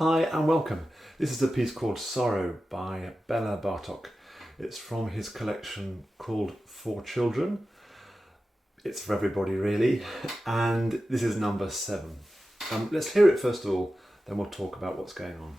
Hi and welcome. This is a piece called Sorrow by Béla Bartók. It's from his collection called For Children. It's for everybody really, and this is number 7. Let's hear it first of all, then we'll talk about what's going on.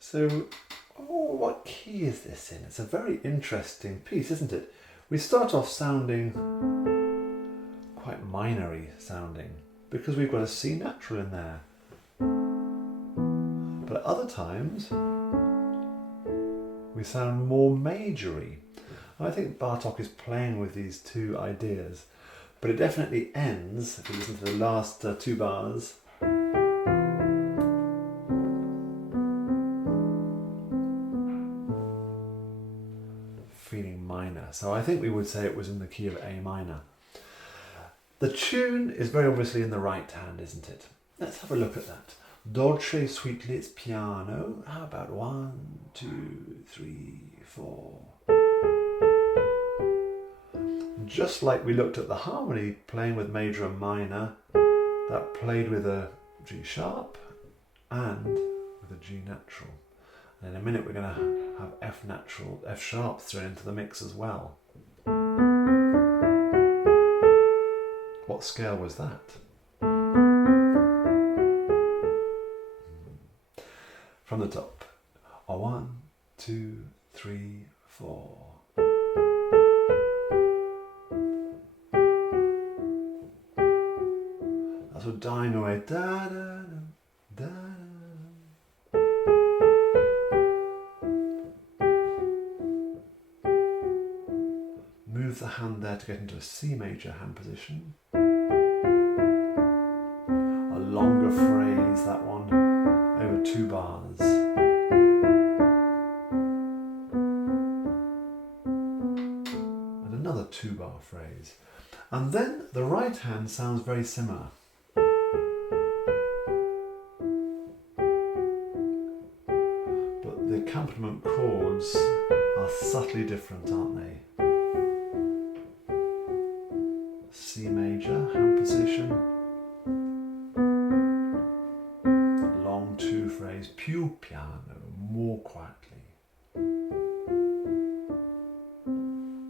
So, what key is this in? It's a very interesting piece, isn't it? We start off sounding quite minor-y sounding because we've got a C natural in there. But at other times, we sound more major-y. I think Bartók is playing with these two ideas, but it definitely ends, if you listen to the last 2 bars, feeling minor. So I think we would say it was in the key of A minor. The tune is very obviously in the right hand, isn't it? Let's have a look at that. Dolce, sweetly, it's piano. How about 1, 2, 3, 4. Just like we looked at the harmony playing with major and minor, that played with a G sharp and with a G natural. And in a minute we're going to have F natural, F sharp thrown into the mix as well. What scale was that? From the top. 1, 2, 3, 4. That's what dying away. Da, da, da, da. Move the hand there to get into a C major hand position. A longer phrase, that one, over 2 bars. And another 2-bar phrase. And then the right hand sounds very similar. But the accompaniment chords are subtly different, aren't they? C major, hand position, long 2 phrase, più piano, more quietly,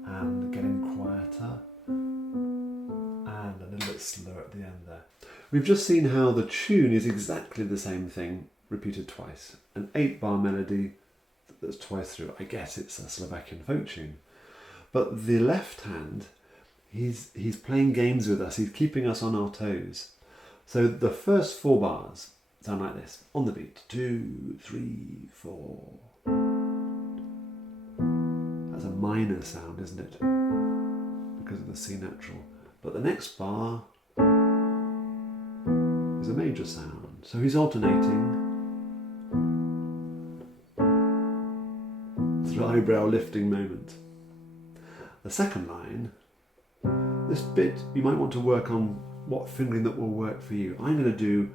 and getting quieter, and a little bit slower at the end there. We've just seen how the tune is exactly the same thing, repeated twice. An 8-bar melody that's twice through. I guess it's a Slovakian folk tune. But the left hand, He's playing games with us. He's keeping us on our toes. So the first 4 bars sound like this, on the beat. 2, 3, 4. That's a minor sound, isn't it? Because of the C natural. But the next bar is a major sound. So he's alternating. It's an eyebrow lifting moment. The second line, this bit, you might want to work on what fingering that will work for you. I'm going to do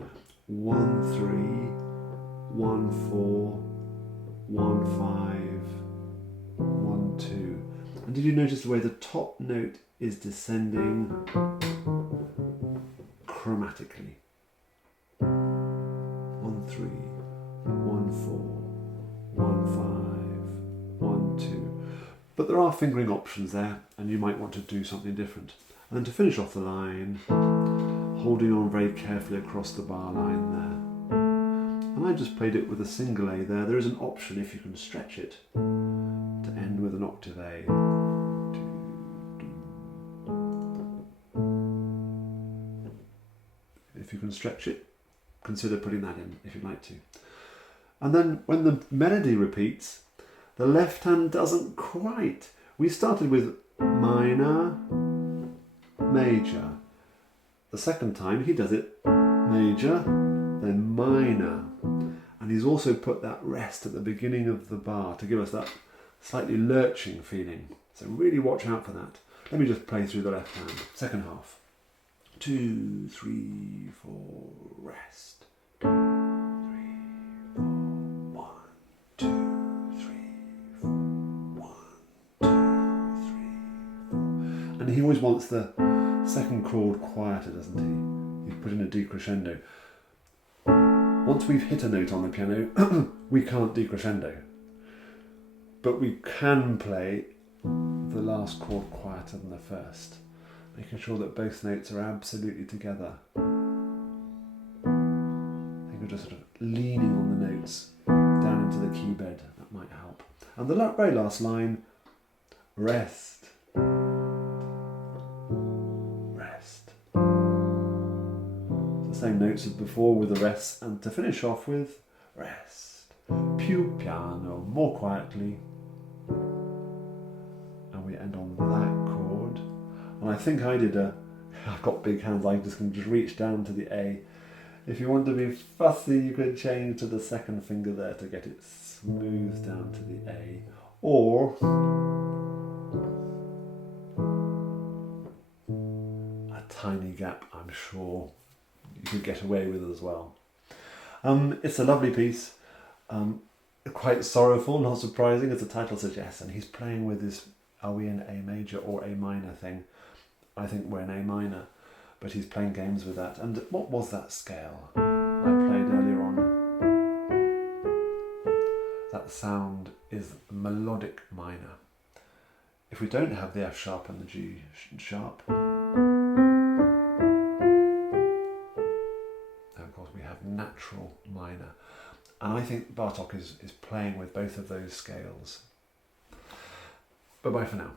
1, 3, 1, 4, 1, 5, 1, 2. And did you notice the way the top note is descending chromatically? 1, 3, 1, 4, 1, 5, 1, 2. But there are fingering options there, and you might want to do something different. And then to finish off the line, holding on very carefully across the bar line there. And I just played it with a single A there. There is an option, if you can stretch it, to end with an octave A. If you can stretch it, consider putting that in if you'd like to. And then when the melody repeats, the left hand doesn't quite. We started with minor, major. The second time he does it major, then minor. And he's also put that rest at the beginning of the bar to give us that slightly lurching feeling. So really watch out for that. Let me just play through the left hand. Second half. 2, 3, 4, rest. 2, 3, 4, 1, 2, 3, 4, 1, 2, 3, 4. And he always wants the second chord quieter, doesn't he? He's put in a decrescendo. Once we've hit a note on the piano, we can't decrescendo. But we can play the last chord quieter than the first, making sure that both notes are absolutely together. I think we're just sort of leaning on the notes down into the key bed. That might help. And the very last line, rest. Rest. The same notes as before with the rest, and to finish off with rest. Più piano, more quietly. And we end on that chord. And I think I've got big hands, I just can just reach down to the A. If you want to be fussy, you could change to the second finger there to get it smooth down to the A. Or a tiny gap, I'm sure you could get away with as well. It's a lovely piece, quite sorrowful, not surprising as the title suggests, and he's playing with this, are we in A major or A minor thing? I think we're in A minor, but he's playing games with that. And what was that scale I played earlier on? That sound is melodic minor. If we don't have the F sharp and the G sharp, then of course we have natural minor. And I think Bartók is playing with both of those scales. Bye-bye for now.